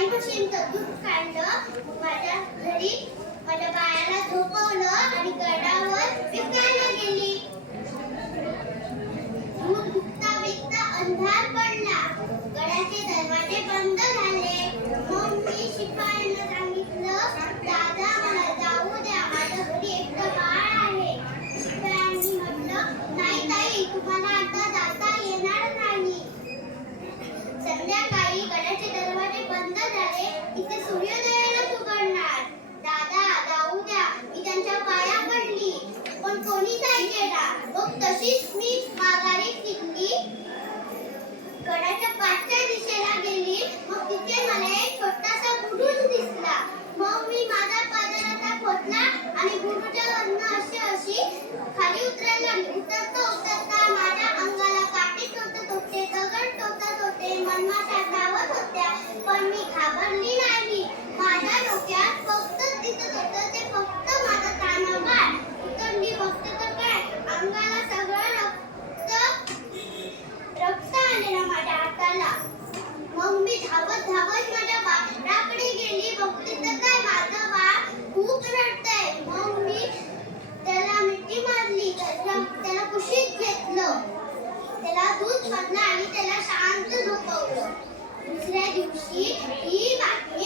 शंभर शेणचं दूध काढलं माझ्या घरी माझ्या बायाला आणि वरनं अशी अशी खाली उतरायला लागली. उतरता उतरता माझ्या अंगाला टोचत होते दगड टोचत होते मधमाशा धावत होत्या पण मी घाबरली नाही. माझ्या डोक्यात फक्त दिसत होतं ते फक्त माझं तानं बाळ उतरली फक्त तर काय? अंगाला सगळं रक्त रक्त आलेलं माझ्या हाताला. मग मी धावत धावत माझ्या बाळाकडे गेली बघते तर काय माझं बाळ खूप रडतंय मग मी त्याला मिठी मारली त्याला त्याला कुशीत घेतलं त्याला दूध पाजलं आणि त्याला शांत झोपवलं दुसऱ्या दिवशी ही बातमी